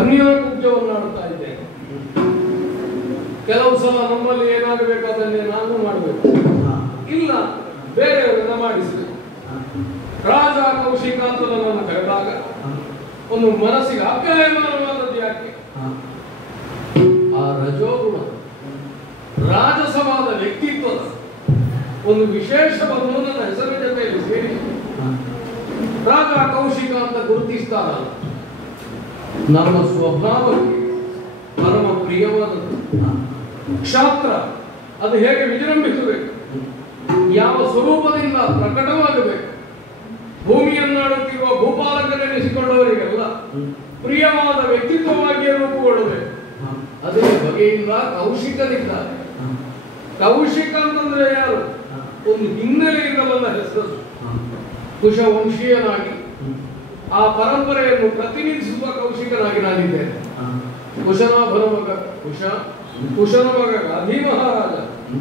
ಕನ್ಯಾಕುಬ್ಜವನ್ನು ಆಡ್ತಾ ಇದ್ದೇನೆ. ಕೆಲವು ಸಲ ನಮ್ಮಲ್ಲಿ ಏನಾಗಬೇಕು ಅದನ್ನೇ ನಾನು ಮಾಡಬೇಕು, ಇಲ್ಲ ಬೇರೆಯವರನ್ನ ಮಾಡಿಸಬೇಕು. ರಾಜ ಕೌಶಿಕ ಅಂತ ನನ್ನನ್ನು ಕರೆದಾಗ ಒಂದು ಮನಸ್ಸಿಗೆ ಅಪ್ಯಾಯಮಾನವಾದದ್ದು ಯಾಕೆ? ಆ ರಜೋಗುಣ ರಾಜಸವಾದ ವ್ಯಕ್ತಿತ್ವದ ಒಂದು ವಿಶೇಷವನ್ನು ನನ್ನ ಹೆಸರಿನ ಜೊತೆಯಲ್ಲಿ ಸೇರಿ ರಾಜ ಕೌಶಿಕ ಅಂತ ಗುರುತಿಸ್ತಾರಲ್ಲ, ನಮ್ಮ ಸ್ವಭಾವಕ್ಕೆ ಪರಮ ಪ್ರಿಯವಾದದ್ದು ಕ್ಷಾತ್ರ. ಅದು ಹೇಗೆ ವಿಜೃಂಭಿಸಬೇಕು, ಯಾವ ಸ್ವರೂಪದಿಂದ ಪ್ರಕಟವಾಗಬೇಕು. ಭೂಮಿಯನ್ನಾಡುತ್ತಿರುವ ಭೂಪಾಲಕರೆನಿಸಿಕೊಂಡವರಿಗೆಲ್ಲ ಪ್ರಿಯವಾದ ವ್ಯಕ್ತಿತ್ವವಾಗಿಯೇ ರೂಪುಗೊಳ್ಳಬೇಕು. ಅದೇ ಬಗೆಯಿಂದ ಕೌಶಿಕನಿದ್ದಾರೆ. ಕೌಶಿಕ ಅಂತಂದ್ರೆ ಯಾರು? ಒಂದು ಹಿನ್ನೆಲೆಯಿಂದ ಬಂದ ಹೆಸರು. ಕುಶವಂಶೀಯನಾಗಿ ಆ ಪರಂಪರೆಯನ್ನು ಪ್ರತಿನಿಧಿಸುವ ಕೌಶಿಕನಾಗಿ ನಾನಿದ್ದೇನೆ. ಕುಶನಾಭನ ಮಗ ಕುಶನ ಮಗ ಗಾಧಿ ಮಹಾರಾಜ,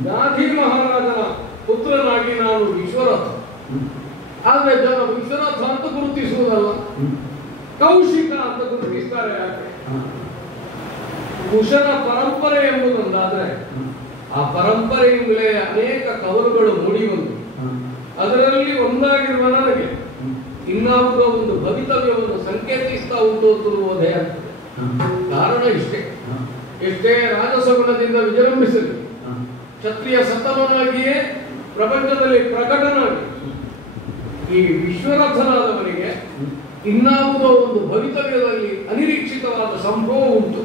ಗಾಧಿ ಮಹಾರಾಜನ ಪುತ್ರನಾಗಿ ನಾನು ವಿಶ್ವರಥ. ಆದ್ರೆ ಜನ ವಿಶ್ವರಥ ಅಂತ ಗುರುತಿಸುವುದಲ್ಲ, ಕೌಶಿಕ ಅಂತ ಗುರುತಿಸ್ತಾರೆ. ಯಾಕೆ? ಕುಶನ ಪರಂಪರೆ ಎಂಬುದೊಂದಾದ್ರೆ ಆ ಪರಂಪರೆಯಿಂದಲೇ ಅನೇಕ ಕವಲುಗಳು ಮೂಡಿ ಬಂದು ಅದರಲ್ಲಿ ಒಂದಾಗಿರುವ ನನಗೆ ಇನ್ನಾವುದೋ ಒಂದು ಭವಿತವ್ಯವನ್ನು ಸಂಕೇತಿಸ್ತಾ ಉಂಟು ಅಂತುವುದೇ ಆಗ್ತದೆ. ಕಾರಣ ಇಷ್ಟೇ, ಎಷ್ಟೇ ರಾಜಸಗುಣದಿಂದ ವಿಜೃಂಭಿಸಲಿ, ಕ್ಷತ್ರಿಯ ಸತ್ತಮನಾಗಿಯೇ ಪ್ರಪಂಚದಲ್ಲಿ ಪ್ರಕಟನಾಗಿ ಈ ವಿಶ್ವರಥನಾದವನಿಗೆ ಇನ್ನಾವುದೋ ಒಂದು ಭವಿತವ್ಯದಲ್ಲಿ ಅನಿರೀಕ್ಷಿತವಾದ ಸಂಭವ ಉಂಟು.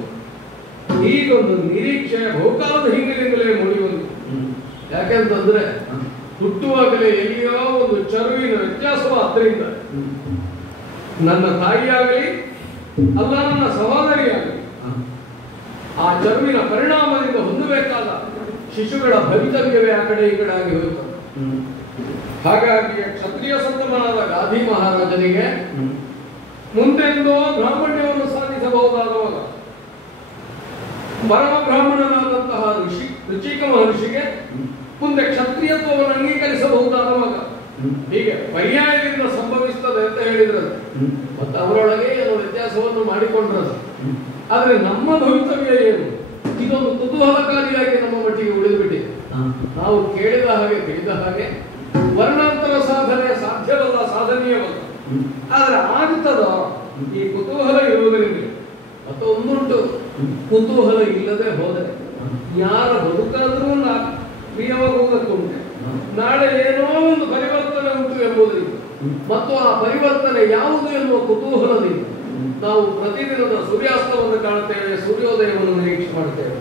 ಹೀಗೊಂದು ನಿರೀಕ್ಷೆಯ ಬಹುಕಾಲದ ಹಿನ್ನೆಲೆಯಿಂದಲೇ ಮೂಡಿ ಬಂತು. ಯಾಕೆಂತಂದ್ರೆ ಹುಟ್ಟುವಾಗಲೇ ಎಲ್ಲಿಯೋ ಒಂದು ಚರುವಿನ ವ್ಯತ್ಯಾಸವಾದ್ದರಿಂದ ನನ್ನ ತಾಯಿಯಾಗಲಿ ಅಲ್ಲ ನನ್ನ ಸಹೋದರಿಯಾಗಲಿ ಆ ಚರುವಿನ ಪರಿಣಾಮದಿಂದ ಹೊಂದಬೇಕಾದ ಶಿಶುಗಳ ಭವಿತವ್ಯವೇ ಆ ಕಡೆ ಈ ಕಡೆ ಆಗಿ ಹೋಗುತ್ತದೆ. ಹಾಗಾಗಿ ಕ್ಷತ್ರಿಯ ಸಂತಮನಾದ ಗಾಧಿ ಮಹಾರಾಜನಿಗೆ ಮುಂದೆಂದೋ ಬ್ರಾಹ್ಮಣ್ಯವನ್ನು ಸಾಧಿಸಬಹುದಾದವಾಗ ಪರಮ ಬ್ರಾಹ್ಮಣನಾದಂತಹ ಋಚಿಕ ಮಹರ್ಷಿಗೆ ಮುಂದೆ ಕ್ಷತ್ರಿಯತ್ವವನ್ನು ಅಂಗೀಕರಿಸಬಹುದಾದವಾಗ ಹೀಗೆ ಪರ್ಯಾಯದಿಂದ ಸಂಭವಿಸ್ತದೆ ಅಂತ ಹೇಳಿದ್ರದು. ಮತ್ತೆ ಅವರೊಳಗೆ ಏನೋ ವ್ಯತ್ಯಾಸವನ್ನು ಮಾಡಿಕೊಂಡ್ರದು. ಆದ್ರೆ ನಮ್ಮ ಭವಿತವ್ಯ ಏನು? ಇದೊಂದು ಕುತೂಹಲಕಾರಿಯಾಗಿ ನಮ್ಮ ಮಟ್ಟಿಗೆ ಉಳಿದುಬಿಟ್ಟಿದೆ. ನಾವು ಕೇಳಿದ ಹಾಗೆ ತಿಳಿದ ಹಾಗೆ ವರ್ಣಾಂತರ ಸಾಧನೆ ಸಾಧ್ಯವಲ್ಲ, ಸಾಧನೀಯವಲ್ಲ. ಆದ್ರೆ ಆಗ್ತದ ಈ ಕುತೂಹಲ ಇರುವುದರಿಂದ. ಮತ್ತು ಒಂದುಂಟು, ಕುತೂಹಲ ಇಲ್ಲದೆ ಹೋದರೆ ಯಾರ ಬದುಕಾದ್ರೂ ಪ್ರಿಯವಾಗುವುದಕ್ಕುಂಟೆ. ನಾಳೆ ಏನೋ ಒಂದು ಪರಿವರ್ತನೆ ಉಂಟು ಎಂಬುದರಿಂದ ಮತ್ತು ಆ ಪರಿವರ್ತನೆ ಯಾವುದು ಎನ್ನುವ ಕುತೂಹಲದಿಂದ ನಾವು ಪ್ರತಿದಿನದ ಸೂರ್ಯಾಸ್ತವನ್ನು ಕಾಣುತ್ತೇವೆ, ಸೂರ್ಯೋದಯವನ್ನು ನಿರೀಕ್ಷೆ ಮಾಡುತ್ತೇವೆ.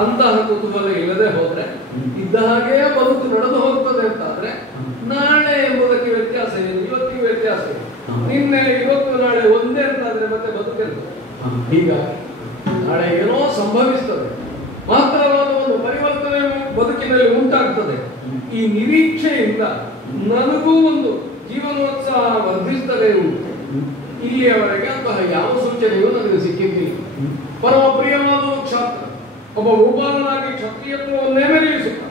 ಅಂತಹ ಕುತೂಹಲ ಇಲ್ಲದೆ ಹೋದ್ರೆ ಇದ್ದ ಹಾಗೆ ಬದುಕು ನಡೆದು ಹೋಗ್ತದೆ ಅಂತಾದ್ರೆ ನಾಳೆ ಎಂಬುದಕ್ಕೆ ವ್ಯತ್ಯಾಸ ಇದೆ, ಇವತ್ತಿಗೆ ವ್ಯತ್ಯಾಸ ಇದೆ. ನಿನ್ನೆ ಇವತ್ತು ನಾಳೆ ಒಂದೇ ಅಂತಾದ್ರೆ ಮತ್ತೆ ಬದುಕಿರ್ತದೆ. ಹೀಗಾಗಿ ನಾಳೆ ಏನೋ ಸಂಭವಿಸ್ತದೆ, ಮಾತ್ರವಾದ ಒಂದು ಪರಿವರ್ತನೆ ಬದುಕಿನಲ್ಲಿ ಉಂಟಾಗ್ತದೆ. ಈ ನಿರೀಕ್ಷೆಯಿಂದ ನನಗೂ ಒಂದು ಜೀವನೋತ್ಸಾಹ ವರ್ಧಿಸ್ತಲೇ ಉಂಟು. ಇಲ್ಲಿಯವರೆಗೆ ಅಂತಹ ಯಾವ ಸೂಚನೆಯೂ ನನಗೆ ಸಿಕ್ಕಿದ್ದಿಲ್ಲ. ಪರಮ ಪ್ರಿಯವಾದ ಕ್ಷಾತ್ರ, ಒಬ್ಬ ಭೂಪಾಲನಾಗಿ ಕ್ಷತ್ರಿಯತ್ವವನ್ನೇ ಮೆರೆಯಿಸುತ್ತ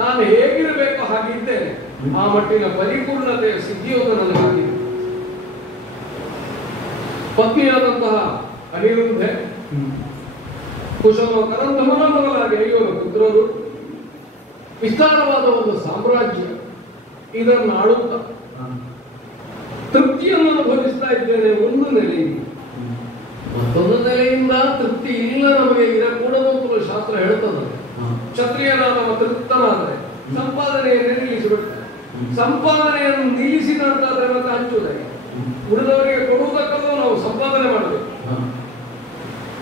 ನಾನು ಹೇಗಿರಬೇಕು ಹಾಗಿದ್ದೇನೆ. ಆ ಮಟ್ಟಿನ ಪರಿಪೂರ್ಣತೆಯ ಸಿದ್ಧಿಯನ್ನು ನನಗಾಗಿದೆ. ಪತ್ನಿಯಾದಂತಹ ಅನಿರುದ್ಧೆ ಕುಶಲ ಕರಂಧಮನ ಮೊದಲಾಗಿ 5 ಪುತ್ರರು, ವಿಸ್ತಾರವಾದ ಒಂದು ಸಾಮ್ರಾಜ್ಯ, ಇದನ್ನು ಆಳುತ್ತ ತೃಪ್ತಿಯನ್ನು ಅನುಭವಿಸ್ತಾ ಇದ್ದೇನೆ. ಒಂದು ನೆಲೆಯಿಂದ ಮತ್ತೊಂದು ನೆಲೆಯಿಂದ ತೃಪ್ತಿ ಇಲ್ಲ ನಮಗೆ ಇರಕೂಡದು ಅಂತ ಶಾಸ್ತ್ರ ಹೇಳ್ತದೆ. ಕ್ಷತ್ರಿಯನಾದವ ತೃಪ್ತನಾದರೆ ಸಂಪಾದನೆಯನ್ನೇ ನಿಲ್ಲಿಸಿಬಿಡ್ತಾರೆ. ಸಂಪಾದನೆಯನ್ನು ನಿಲ್ಲಿಸಿದಂತಾದ್ರೆ ಮತ್ತೆ ಹಂಚುವುದಾಗಿ ಉಳಿದವರಿಗೆ ಕೊಡುವುದಕ್ಕೂ ನಾವು ಸಂಪಾದನೆ ಮಾಡಬೇಕು.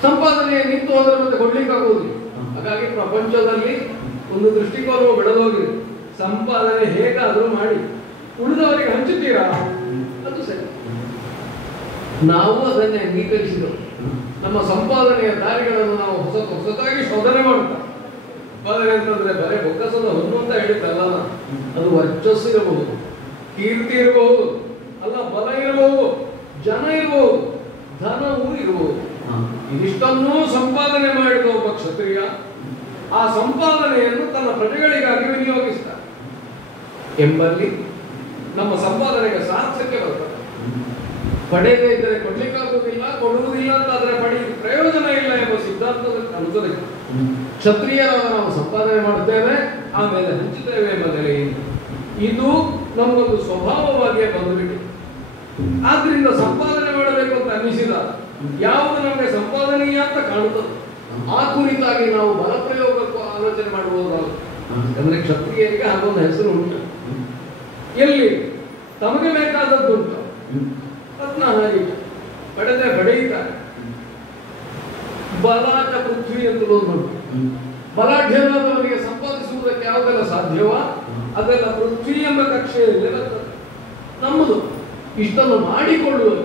ಸಂಪಾದನೆ ನಿಂತು ಹೋದ್ರೆ ಮತ್ತೆ ಕೊಡ್ಲಿಕ್ಕಾಗುವುದಿಲ್ಲ. ಹಾಗಾಗಿ ಪ್ರಪಂಚದಲ್ಲಿ ಒಂದು ದೃಷ್ಟಿಕೋನವು ಬೆಳೆದೋಗಿದೆ. ಸಂಪಾದನೆ ಹೇಗಾದ್ರೂ ಮಾಡಿ ಉಳಿದವರಿಗೆ ಹಂಚುತ್ತೀರಾ, ಅದು ಸರಿ. ನಾವು ಅದನ್ನೇ ಅಂಗೀಕರಿಸಿದವು. ನಮ್ಮ ಸಂಪಾದನೆಯ ದಾರಿಗಳನ್ನು ನಾವು ಹೊಸದಾಗಿ ಶೋಧನೆ ಮಾಡುತ್ತಾ. ಸಂಪಾದನೆ ಅಂತಂದ್ರೆ ಬರೇ ಬೊಕ್ಕಸದ ಹೊನ್ನು ಅಂತ ಹೇಳಿದ್ದಲ್ಲ. ಅದು ವರ್ಚಸ್ಸು ಇರಬಹುದು, ಕೀರ್ತಿ ಇರಬಹುದು, ಅಲ್ಲ ಬಲ ಇರಬಹುದು, ಜನ ಇರಬಹುದು, ಧನವೂ ಇರಬಹುದು. ಇದಿಷ್ಟನ್ನೂ ಸಂಪಾದನೆ ಮಾಡಿದ ಒಬ್ಬ ಕ್ಷತ್ರಿಯ ಆ ಸಂಪಾದನೆಯನ್ನು ತನ್ನ ಪ್ರಜೆಗಳಿಗಾಗಿ ವಿನಿಯೋಗಿಸ್ತಾರೆ ಎಂಬಲ್ಲಿ ನಮ್ಮ ಸಂಪಾದನೆಗೆ ಸಾರ್ಥಕ್ಕೆ ಬರ್ತದೆ. ಪಡೆಯದೇ ಇದ್ದರೆ ಕೊಡ್ಲಿಕ್ಕಾಗುವುದಿಲ್ಲ, ಕೊಡುವುದಿಲ್ಲ ಅಂತಾದ್ರೆ ಇರುತ್ತದೆ. ಕ್ಷತ್ರಿಯರಾದ ನಾವು ಸಂಪಾದನೆ ಮಾಡ್ತೇವೆ, ಆಮೇಲೆ ಹಂಚುತ್ತೇವೆ ಮೊದಲೇ. ಇದು ನಮಗೊಂದು ಸ್ವಭಾವವಾಗಿಯೇ ಬಂದುಬಿಟ್ಟು, ಆದ್ರಿಂದ ಸಂಪಾದನೆ ಮಾಡಬೇಕು ಅಂತ ಅನ್ನಿಸಿದ ಯಾವುದು ನಮಗೆ ಸಂಪಾದನೀಯ ಅಂತ ಕಾಣುತ್ತದೆ ಆ ಕುರಿತಾಗಿ ನಾವು ಬಲಪ್ರಯೋಗಕ್ಕೂ ಆಲೋಚನೆ ಮಾಡಬಹುದಲ್ಲ. ಯಾಕಂದ್ರೆ ಕ್ಷತ್ರಿಯರಿಗೆ ಹಾಗೊಂದು ಹೆಸರು ಉಂಟು, ಎಲ್ಲಿ ತಮಗೆ ಬೇಕಾದದ್ದುಂಟು, ರತ್ನ ಹಾರಿತ ಪಡೆದೇ ಪಡೆಯುತ್ತಾರೆ. ಬಲಾಟ ಪೃಥ್ವಿ ಅಂತಲೂ ಉಂಟು. ಬಲಾಢ್ಯನಾದವನಿಗೆ ಸಂಪಾದಿಸುವುದಕ್ಕೆ ಯಾವುದೆಲ್ಲ ಸಾಧ್ಯವೋ ಅದೆಲ್ಲ ಪೃಥ್ವಿ ಎಂಬ ಕಕ್ಷೆಯಲ್ಲಿ ಬರ್ತದೆ. ನಮ್ಮದು ಇಷ್ಟನ್ನು ಮಾಡಿಕೊಳ್ಳುವುದು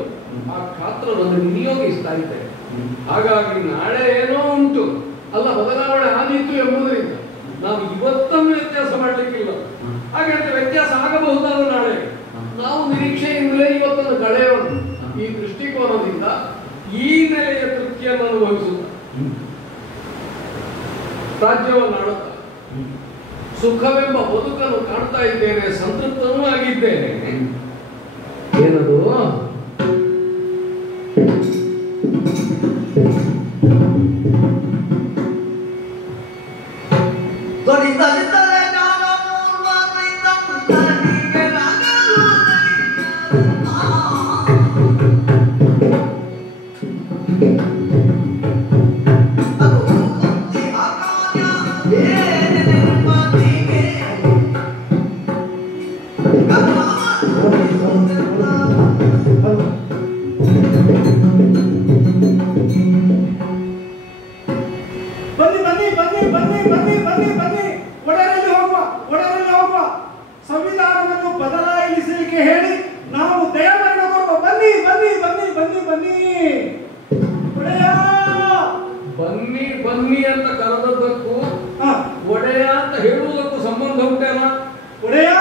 ಆ ಕ್ಷಾತ್ರವನ್ನು ವಿನಿಯೋಗಿಸ್ತಾ ಇದ್ದೇವೆ. ಹಾಗಾಗಿ ನಾಳೆ ಏನೋ ಉಂಟು ಅಲ್ಲ, ಬದಲಾವಣೆ ಆದೀತು ಎಂಬುದರಿಂದ ನಾವು ಇವತ್ತನ್ನು ವ್ಯತ್ಯಾಸ ಮಾಡಲಿಕ್ಕಿಲ್ಲ. ಹಾಗಾದ್ರೆ ವ್ಯತ್ಯಾಸ ಆಗಬಹುದಾದ ನಾಳೆ ನಾವು ನಿರೀಕ್ಷೆಯಿಂದಲೇ ಇವತ್ತನ್ನು ಕಳೆಯೋಣ. ಈ ದೃಷ್ಟಿಕೋನದಿಂದ ಈ ನೆಲೆಯ ತೃಪ್ತಿಯನ್ನು ಅನುಭವಿಸುತ್ತ ರಾಜ್ಯವನ್ನು ಆಡುತ್ತ ಸುಖವೆಂಬ ಬದುಕನ್ನು ಕಾಣ್ತಾ ಇದ್ದೇನೆ, ಸಂತೃಪ್ತನೂ ಆಗಿದ್ದೇನೆ. ಏನದು ಸಂವಿಧಾನವನ್ನು ಬದಲಾಯಿಸಲಿಕ್ಕೆ ಹೇಳಿ ನಾವು ದಯಾಮರಣ ಕೊಡುವ. ಬನ್ನಿ ಬನ್ನಿ ಬನ್ನಿ ಬನ್ನಿ ಬನ್ನಿ ಬನ್ನಿ ಬನ್ನಿ ಅಂತ ಕರೆದದ್ದಕ್ಕೂ ಒಡೆಯ ಅಂತ ಹೇಳುವುದಕ್ಕೂ ಸಂಬಂಧ ಉಂಟೇನ? ಒಡೆಯ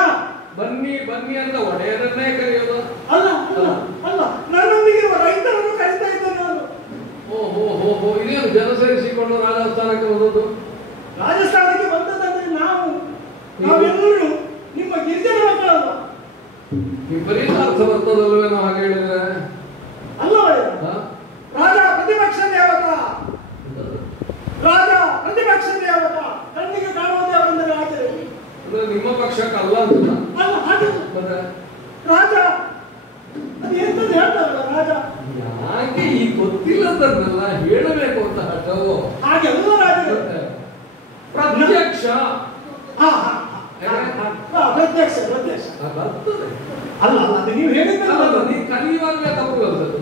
ಬನ್ನಿ ಬನ್ನಿ ಅಂತ ಒಡೆಯರನ್ನೇ ಕರೆಯೋದು ಅಲ್ಲ ಅಲ್ಲ ಅಲ್ಲ, ನನ್ನೊಂದಿಗಿರುವ ರೈತರನ್ನು ಕರೀತಾ ಇದ್ದೆ ನಾನು. ಓಹೋ ಇದೇನು ಜನ ಸೇರಿಸಿಕೊಂಡು ರಾಜಸ್ಥಾನಕ್ಕೆ ಹೋದದ್ದು? ರಾಜಸ್ಥಾನಕ್ಕೆ ಬಂದದಂದ್ರೆ ನಾವೆಲ್ಲರೂ ನಿಮ್ಮ ಗಿರಿಜನ ಮಕ್ಕಳಲ್ಲ. ವಿಪರೀತ ಅರ್ಥ ಬರ್ತದಲ್ವೇ ನಾವು ಹಾಗೆ ಹೇಳಿದ್ರೆ? ಅಲ್ಲ ರಾಜ ಪ್ರತಿಪಕ್ಷ ದೇವತ, ರಾಜ ಪ್ರತಿಪಕ್ಷ ದೇವತ, ಕಣ್ಣಿಗೆ ಕಾಣುವ ದೇವರೆಂದರೆ ರಾಜ. ಅಂದ್ರೆ ನಿಮ್ಮ ಪಕ್ಷಕ್ಕಲ್ಲ ಅಂತ ಅಲ್ಲ, ಹಾಗೆ ರಾಜ ಅದು ಎಂತದ್ದು ಹೇಳ್ತಾರಲ್ಲ ರಾಜ. ಯಾಕೆ ಈ ಗೊತ್ತಿಲ್ಲದನ್ನೆಲ್ಲ ಹೇಳಬೇಕು ಅಂತ ಹಠವೋ? ಹಾಗೆಲ್ಲ ರಾಜ ಪ್ರತ್ಯಕ್ಷ ಪ್ರತ್ಯಕ್ಷ ಪ್ರತ್ಯಕ್ಷ ಬರ್ತದೆ. ಅಲ್ಲ ಅದು ನೀವು ಹೇಳಿದ್ರಲ್ಲ, ನೀವು ಕಲಿಯುವಾಗಲೇ ತಪ್ಪು ಬರ್ತದೆ.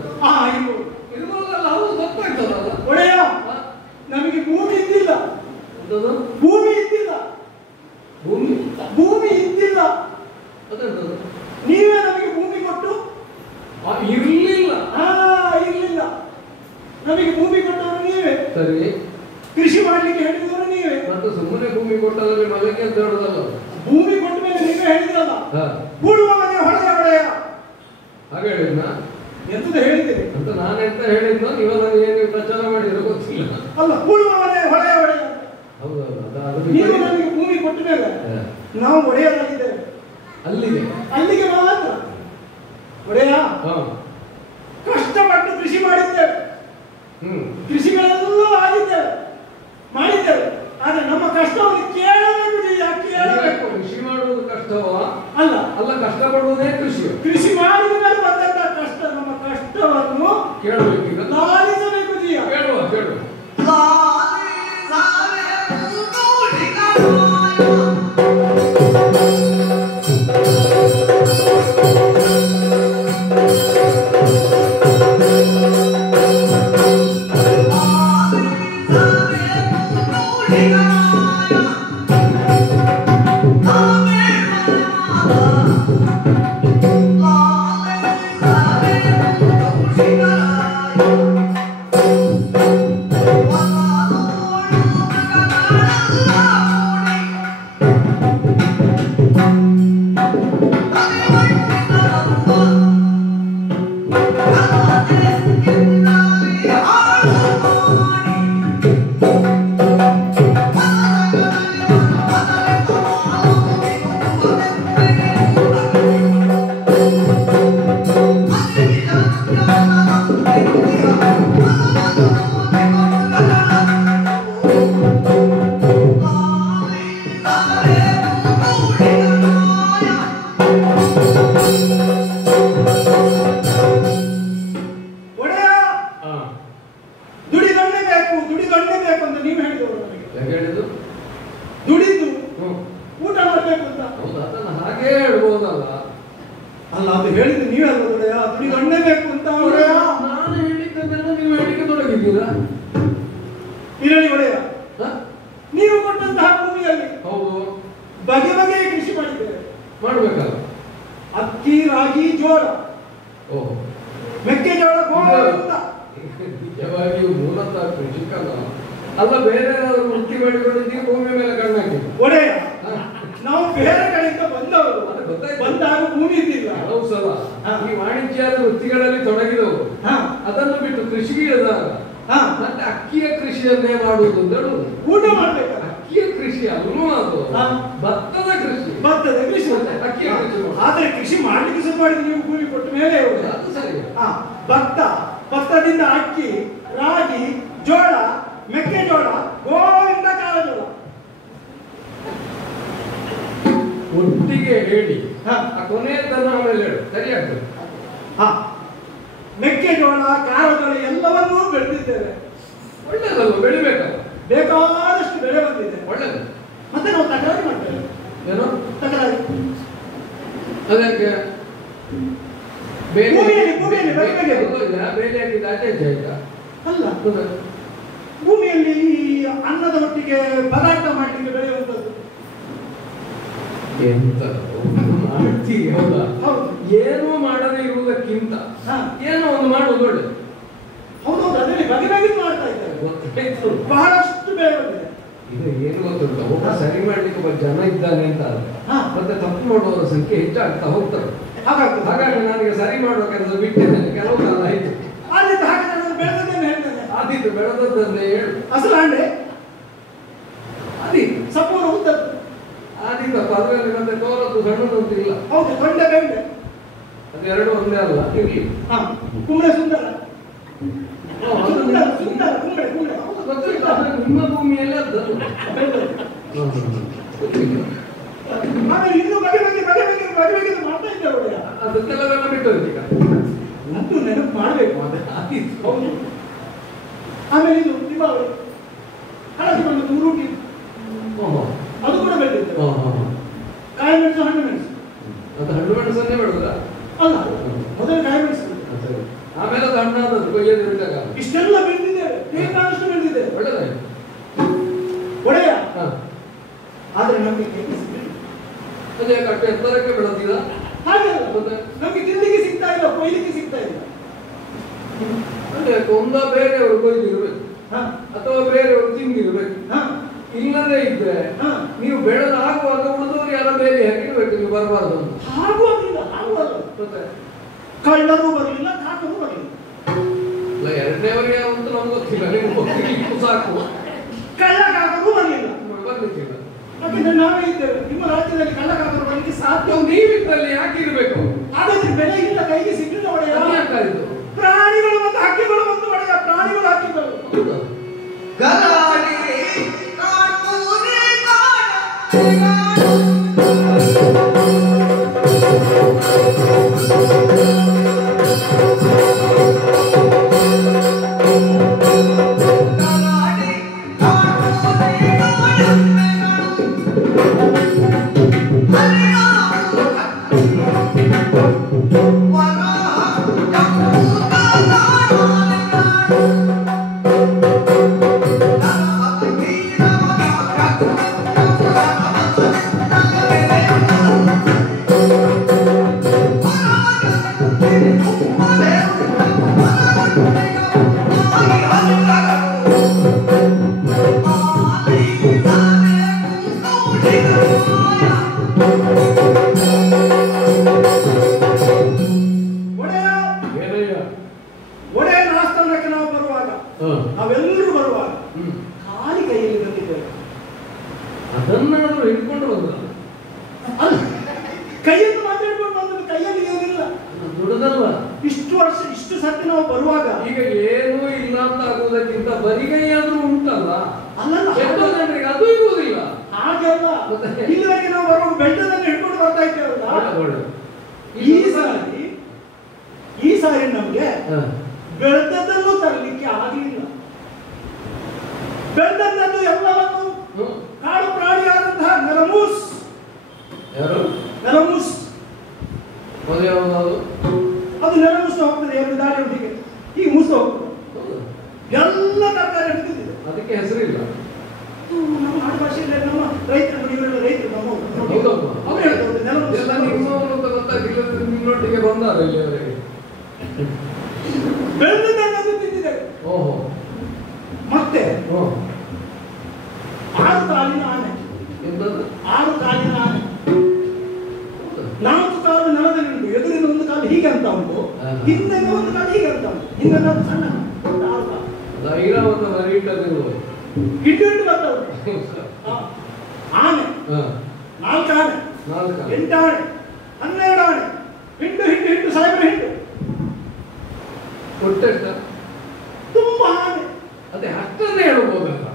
ಇರುವುದಲ್ಲ, ಹೌದು ಗೊತ್ತಾಗ್ತದಲ್ಲ. ಒಡೆಯ ನಮಗೆ ಭೂಮಿ ಇದ್ದಿಲ್ಲ, ಭೂಮಿ ಇದ್ದಿಲ್ಲ, ಭೂಮಿ ಇದ್ದಿಲ್ಲ. ಅದಂತದ್ದು ನೀವೇ ನಮಗೆ ಭೂಮಿ ಕೊಟ್ಟು ಇರ್ಲಿಲ್ಲ. ಇರ್ಲಿಲ್ಲ, ನಮಗೆ ಭೂಮಿ ಕೊಟ್ಟವರು ನೀವೇ. ಸರಿ, ಕೃಷಿ ಮಾಡ್ಲಿಕ್ಕೆ ಹೇಳಿದವರು ನೀವೇ. ಮತ್ತೆ ಸುಮ್ಮನೆ ಭೂಮಿ ಕೊಟ್ಟಲ್ಲಿ ಮಲಕ್ಕೆ ಅಂತ ಹೇಳುದಲ್ಲ. ಭೂಮಿ ಕೊಟ್ಟ ಮೇಲೆ ನೀವೇ ಹೇಳಿದ್ರಲ್ಲ, ಕೂಡುವ ಮನೆ ಹೊಳೆಯ ಹೊಳೆಯ ಹಾಗೆ ಹೇಳಿದ್ನ? ಎಂತದ್ದು ಹೇಳಿದ್ದೀರಿ ಅಂತ ನಾನೆಂತ ಹೇಳಿದ್ನೋ ನೀವು ನನಗೆ ಏನು ಪ್ರಚಾರ ಮಾಡಿದ್ರೆ ಗೊತ್ತಿಲ್ಲ. ಅಲ್ಲ, ಕೂಡುವ ಮನೆ ಹೊಳೆಯ ಹೊಳೆಯ. ಹೌದೌದು, ನೀವು ನಮಗೆ ಭೂಮಿ ಕೊಟ್ಟ ಮೇಲೆ ನಾವು ಒಡೆಯಲಾಗಿದ್ದೇವೆ. ಅಲ್ಲಿಗೆ ಅಲ್ಲಿಗೆ ಮಾತ್ರ ಒಡೆಯ. ಕಷ್ಟಪಟ್ಟು ಕೃಷಿ ಮಾಡಿದ್ದೇವೆ, ಕೃಷಿಗಳೆಲ್ಲ ಆಗಿದ್ದೇವೆ, ಮಾಡಿದ್ದೇವೆ. ಆದ್ರೆ ನಮ್ಮ ಕಷ್ಟವನ್ನು ಕೇಳಬೇಕು, ಕೇಳಬೇಕು. ಕೃಷಿ ಮಾಡುವುದು ಕಷ್ಟವೋ? ಅಲ್ಲ ಅಲ್ಲ, ಕಷ್ಟಪಡುವುದೇ ಕೃಷಿ. ಕೃಷಿ ಮಾಡಿದ ಮೇಲೆ ಬಂದಂತ ಕಷ್ಟ, ನಮ್ಮ ಕಷ್ಟವನ್ನು ಕೇಳಬೇಕೀಗ, ಲಾಲಿಸಬೇಕು. ಜೀವ ಕೇಳುವ ಕೇಳುವ. ಊಟ ಮಾಡ್ಬೇಕು ಅಂತ. ಹೌದು, ಅದನ್ನು ಹಾಗೇ ಹೇಳ್ಬೋದಲ್ಲ. ಅಲ್ಲ, ಅದು ಹೇಳಿದ್ರೆ ನೀವೇ ಅಲ್ವ ದೊಡೆಯ, ದುಡಿದು ಅಣ್ಣೆ ಬೇಕು ಅಂತ ಒಡೆಯ. ನಾನು ಹೇಳಿದ್ದನ್ನೆಲ್ಲ ನೀವು ಹೇಳಿಕೆ ತೊಡಗಿದ್ದೀರಾ? ಇರಲಿ ಒಡೆಯ, ನೀವು ಕೊಟ್ಟಂತಹ ಭೂಮಿಯಲ್ಲಿ ಹೌದು, ಬಗೆ ಬಗೆಯ ಕೃಷಿ ಮಾಡಿದ್ದೇವೆ. ಮಾಡ್ಬೇಕಲ್ಲ. ಅಕ್ಕಿ, ರಾಗಿ, ಜೋಳ, ಓಹೋ, ಮೆಕ್ಕೆಜೋಳ, ಗೋಳ ಅಂತ. ನಿಜವಾಗಿಯೂ ಮೂಲತಃ ಕೃಷಿಕಲ್ಲ. ಅಲ್ಲ, ಬೇರೆ ಏನಾದ್ರು ವೃತ್ತಿ ಮಾಡಿಕೊಂಡಿದ್ದೀವಿ, ಭೂಮಿ ಮೇಲೆ ಕಣ್ಣಾಕಿ. ಒಡೆಯ, ನಾವು ಬೇರೆ ಕಡೆಯಿಂದ ಬಂದವರು, ಬಂದಾಗ ಭೂಮಿ ಇದ್ದಿಲ್ಲ. ಕೆಲವು ಸಲ ಈ ವಾಣಿಜ್ಯಾದ ವೃತ್ತಿಗಳಲ್ಲಿ ತೊಡಗಿದವರು ಅದನ್ನು ಬಿಟ್ಟು ಕೃಷಿಗೆ ಇಳಿದಾಗ ಮತ್ತೆ ಅಕ್ಕಿಯ ಕೃಷಿಯನ್ನೇ ಮಾಡುವುದು ಅಂತ ಹೇಳುದು. ಊಟ ಮಾಡ್ಬೇಕು. ಅಕ್ಕಿಯ ಕೃಷಿ ಅಲ್ಲೂ ಅದು ಭತ್ತದ ಕೃಷಿ, ಭತ್ತದ ಕೃಷಿ, ಅಕ್ಕಿಯ ಕೃಷಿ. ಆದ್ರೆ ಕೃಷಿ ಮಾಡ್ಲಿಕ್ಕೆ ಶುರು ಮಾಡಿದ್ರೆ ನೀವು ಕೂಲಿ ಕೊಟ್ಟ ಮೇಲೆ ಅದು ಸರಿ. ಭತ್ತ, ಭತ್ತದಿಂದ ಅಕ್ಕಿ, ರಾಗಿ, ಜೋಳ, ಮೆಕ್ಕೆಜೋಳ, ಗೋವಿಂದ ಕಾಳಜೋಳ ಒಟ್ಟಿಗೆ ಹೇಳಿ ಕೊನೆಯದನ್ನು ಆಮೇಲೆ ಹೇಳು, ಸರಿಯಾಗ್ತದೆ. ಮೆಕ್ಕೆಜೋಳ, ಕಾಳಜೋಳ ಎಲ್ಲವನ್ನೂ ಬೆಳೆದಿದ್ದೇವೆ. ಒಳ್ಳೇದಲ್ಲ, ಬೆಳಿಬೇಕಲ್ಲ. ಬೇಕಾದಷ್ಟು ಬೆಳೆ ಬಂದಿದೆ, ಒಳ್ಳೇದು. ಮತ್ತೆ ನಾವು ತಕರಾರು ಮಾಡ್ತೇವೆ. ಏನೋ ತಕರಾರು ಅದಕ್ಕೆ ಬೇರೆ ಬೇರೆ ಹಾಕಿದ ಆಚೆ ಆಯ್ತಾ? ಅಲ್ಲ, ಭೂಮಿಯಲ್ಲಿ ಅನ್ನದ ಒಟ್ಟಿಗೆ ಪದಾರ್ಥ ಮಾಡಲಿಕ್ಕೆ ಬೆಳೆಯುವಂಥದ್ದು ಎಂತ ಮಾಡ್ತೀವಿ? ಹೌದಾ? ಹೌದು. ಏನೂ ಮಾಡದೇ ಇರುವುದಕ್ಕಿಂತ ಏನೋ ಒಂದು ಮಾಡುವುದು ಒಳ್ಳೆದು. ಹೌದೌದು, ಅದರಲ್ಲಿ ಬಗೆ ಬಗೆ ಮಾಡ್ತಾ ಇದ್ದಾರೆ. ಗೊತ್ತಾಯ್ತು, ಬಹಳಷ್ಟು ಬೆಳೆ ಬಂದಿದೆ. ಇದು ಏನು ಗೊತ್ತುಂಟ, ಒಬ್ಬ ಸರಿ ಮಾಡ್ಲಿಕ್ಕೆ ಒಬ್ಬ ಜನ ಇದ್ದಾನೆ ಅಂತ ಮತ್ತೆ ತಪ್ಪು ಮಾಡುವವರ ಸಂಖ್ಯೆ ಹೆಚ್ಚಾಗ್ತಾ ಹೋಗ್ತಾರೆ. ಹಾಗಾಗಿ ನನಗೆ ಸರಿ ಮಾಡುವ ಕೆಲಸ ಬಿಟ್ಟಿದ್ದೇನೆ, ಕೆಲವು ಕಾಲ ಆಯ್ತು. ಆದಿತ್ತು ಹಾಗೆ ನಾನು ಬೆಳೆದದ್ದೇನೆ ಹೇಳ್ತೇನೆ. ಆದಿತ್ತು ಬೆಳೆದದ್ದನ್ನೇ ಹೇಳು. ಅಸಲು ಅಂಡೆ ಆದಿತ್ತು ಸಂಪೂರ್ಣ ಉದ್ದದ್ದು ಆದಿತ್ತಪ್ಪ. ಅದರಲ್ಲಿ ಮತ್ತೆ ತೋರದ್ದು ಸಣ್ಣದು ಇಲ್ಲ. ಹೌದು, ತೊಂಡೆ ಬೆಂಡೆ ಅದೆರಡು ಒಂದೇ ಅಲ್ಲ. ಇರ್ಲಿ, ಕುಂಬಳೆ ಸುಂದರ, ಸುಂದರ ಸುಂದರ ಕುಂಬಳೆ ಕುಂಬಳೆ. ನಿಮ್ಮ ಭೂಮಿಯಲ್ಲಿ ಅದ್ದದ್ದು. ಆಮೇಲೆ ಇನ್ನೂ ಬಗೆ ಬಗೆ ಬಗೆ ಬಗೆ ಬಗೆ ಬಗೆ ಮಾಡ್ತಾ ಇದ್ದೇವೆ. ಅದಕ್ಕೆಲ್ಲ ಬಿಟ್ಟು ಅದು ನೆನಪು ಮಾಡಬೇಕು. ಆದಿತ್ತು. ಹೌದು. ಆಮೇಲೆ ಇದು ದೀಪಾವಳಿ ಹಳದಿ ಬಣ್ಣದ ಉರುಟಿ, ಅದು ಕೂಡ ಬೆಳೆದಿದೆ. ಕಾಯಿ ಮೆಣಸು, ಹಣ್ಣು ಮೆಣಸು. ಅದು ಹಣ್ಣು ಮೆಣಸನ್ನೇ ಬೆಳೆದ ಅಲ್ಲ, ಮೊದಲು ಕಾಯಿ ಮೆಣಸು, ಆಮೇಲೆ ಅದು ಹಣ್ಣಾದದ್ದು ಕೊಯ್ಯದಿರುವಾಗ ಇಷ್ಟೆಲ್ಲ ಬೆಳೆದಿದೆ. ಬೇಕಾದಷ್ಟು ಬೆಳೆದಿದೆ. ಒಳ್ಳೆದಾಯ್ತು ಒಡೆಯ. ಆದ್ರೆ ನಮಗೆ ಅದೇ ಕಟ್ಟು ಎತ್ತರಕ್ಕೆ ಬೆಳೆದಿಲ್ಲ. ಹಾಗೆ ನಮಗೆ ತಿನ್ಲಿಕ್ಕೆ ಸಿಗ್ತಾ ಇಲ್ಲ, ಕೊಯ್ಲಿಕ್ಕೆ ಸಿಗ್ತಾ ಇಲ್ಲ. ಅಂದ್ರೆ ಒಂದ ಬೇರೆಯವರು ಕೊಯ್ದಿರ್ಬೇಕು ಅಥವಾ ಬೇರೆಯವರು ತಿಂದಿರ್ಬೇಕು. ಇಲ್ಲದೆ ಇದ್ರೆ ನೀವು ಬೆಳೆದ ಆಗುವಾಗ ಉಳಿದವರು ಎಲ್ಲ ಬೇರೆ ಹಾಕಿಡ್ಬೇಕು, ನೀವು ಬರಬಾರ್ದು ಅಂತ. ಆಗುವಾಗಿಲ್ಲ, ಆಗುವಾಗ ಕಳ್ಳರು ಬರಲಿಲ್ಲ, ಕಾಕರು ಬರಲಿಲ್ಲ. ಎರಡನೇವರಿಗೆ ಅಂತ ನಮ್ಗೆ ಗೊತ್ತಿಲ್ಲ, ನಿಮ್ಗೆ ಸಾಕು. ಕಳ್ಳ ಕಾಕರು ಬರಲಿಲ್ಲ, ಬರ್ಲಿಕ್ಕಿಲ್ಲ. ಯಾಕಂದ್ರೆ ನಾವೇ ಇದ್ದೇವೆ. ನಿಮ್ಮ ರಾಜ್ಯದಲ್ಲಿ ಕಳ್ಳ ಕಾಕರು ಬರಲಿಕ್ಕೆ ಸಾಧ್ಯ. ನೀವಿದ್ದಲ್ಲಿ ಯಾಕಿರ್ಬೇಕು? ಹಾಗಾದ್ರೆ ಬೆಲೆ ಇಲ್ಲ, ಕೈಗೆ ಸಿಗಲಿಲ್ಲ. ಒಡೆಯ, ಪ್ರಾಣಿಗಳು ಮತ್ತು ಹಕ್ಕಿಗಳು ಬಂದು ಒಡೆಯ, ಪ್ರಾಣಿಗಳು ಹಕ್ಕಿಗಳು ನಾವೆಲ್ಲರೂ ಬರುವಾಗ ಖಾಲಿ ಕೈಯಲ್ಲಿ ಬಂದಿದ್ದೇವೆ. ಅದನ್ನಾದ್ರೂ ಹಿಡ್ಕೊಂಡು ಬಂದ ಕೈಯನ್ನು ಮಾತಾಡ್ಕೊಂಡು ಬಂದದ್ದು, ಕೈಯಲ್ಲಿ ಏನಿಲ್ಲ. ದುಡದಲ್ವ ಇಷ್ಟು ವರ್ಷ ಇಷ್ಟು ಸರ್ತಿ ನಾವು ಬರುವಾಗ ಈಗ ಏನೂ ಇಲ್ಲ ಅಂತ ಆಗುವುದಕ್ಕಿಂತ ಬರಿಗೈಯಾದ್ರೂ ಉಂಟಲ್ಲ. ಎಷ್ಟೋ ಜನರಿಗೆ ಅದು ಇರುವುದಿಲ್ಲ. ಹಾಗೆಲ್ಲ ಇಲ್ಲಿವರೆಗೆ ನಾವು ಬರುವಾಗ ಬೆಟ್ಟದಲ್ಲಿ ಹಿಡ್ಕೊಂಡು ಬರ್ತಾ ಇದ್ದೇವಲ್ಲ. ಈ ಸಾರಿ ನಮ್ಗೆ ಬೆಳೆದದ್ದನ್ನು ತರಲಿಕ್ಕೆ ಆಗಲಿಲ್ಲ. ಬೆಳೆದದ್ದು ಎಲ್ಲವನ್ನು ಕಾಡು ಪ್ರಾಣಿಯಾದಂತಹ ನರಮೂಸ ಇಲ್ಲಿಯವರೆಗೆ? ಬೆಳೆದದ್ದನ್ನು ತಿಂದಿದ್ದಾರೆ. ಓಹೋ. ಮತ್ತೆ ಓ 6 ಕಾಲಿನ ಆನೆ. ಎಂತದ್ದು? 6 ಕಾಲಿನ ಆನೆ. 4 ಕಾಲು ನೆಲದಲ್ಲಿ ಉಂಟು. ಎದುರಿನ ಒಂದು ಕಾಲು ಹೀಗೆ ಅಂತ ಉಂಟು, ಹಿಂದೆ ಒಂದು ಕಾಲು ಹೀಗೆ ಅಂತ ಉಂಟು. ಹಿಂದೆ ನಾವು ಸಣ್ಣ 6 ಕಾಲು. ಧೈರ್ಯವನ್ನು ಮರಿಯಿಟ್ಟದಿರುವುದು. ಹಿಂಡು ಹಿಂಡು ಬರ್ತಾ ಉಂಟು. ಆನೆ 4 ಆನೆ, 8 ಆನೆ, 12 ಆನೆ, ಹಿಂಡು ಹಿಂಡು ಹಿಂಡು ಸಾಹೇಬ್ರ ಹಿಂಡು. ಒಟ್ಟೆಷ್ಟ? ತುಂಬಾ ಆನೆ. ಅದೇ ಹತ್ತನ್ನೇ ಹೇಳ್ಬೋದಲ್ಲ.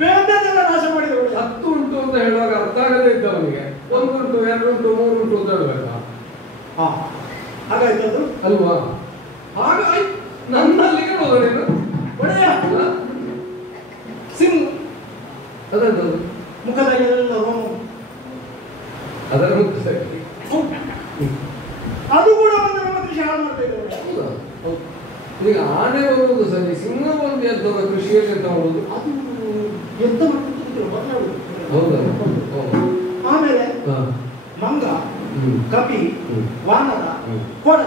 ಬೇದನೆಲ್ಲ ನಾಶ ಮಾಡಿದವರು. 10 ಉಂಟು ಅಂತ ಹೇಳುವಾಗ ಅರ್ಥ ಆಗದೇ ಇದ್ದವನಿಗೆ 1 ಉಂಟು, 2 ಉಂಟು, 3 ಉಂಟು ಅಂತ ಹೇಳ್ಬೇಕಾ? ಹಾಗಾಯ್ತದು ಅಲ್ವಾ? ಹಾಗಾಯ್ತು. ನನ್ನಲ್ಲಿಗೆ ಹೋದನೇನು ಒಡೆಯ ಸಿಂಗ್ ಅದನ್ನು ಮುಖದಲ್ಲಿ ಎಲ್ಲ ರೋಮ, ಅದರ ಮುಖ್ಯ ಸರಿ. ಅದು ಕೂಡ ಒಂದು ನಮ್ಮ ಕೃಷಿ ಹಾಳು ಮಾಡ್ತಾ ಇದ್ದಾರೆ. ಈಗ ಆನೆ ಬರುವುದು ಸರಿ, ಸಿಂಹ ಒಂದು ಎಂತದ ಕೃಷಿಯಲ್ಲಿ ಎಂತ ಮಾಡುದು? ಅದು ಎಂತ ಮಾಡ್ತಿದ್ರು ಬದಲಾಗುದು. ಹೌದಾ? ಆಮೇಲೆ ಮಂಗ, ಕಪಿ, ವಾನರ, ಕೊಡ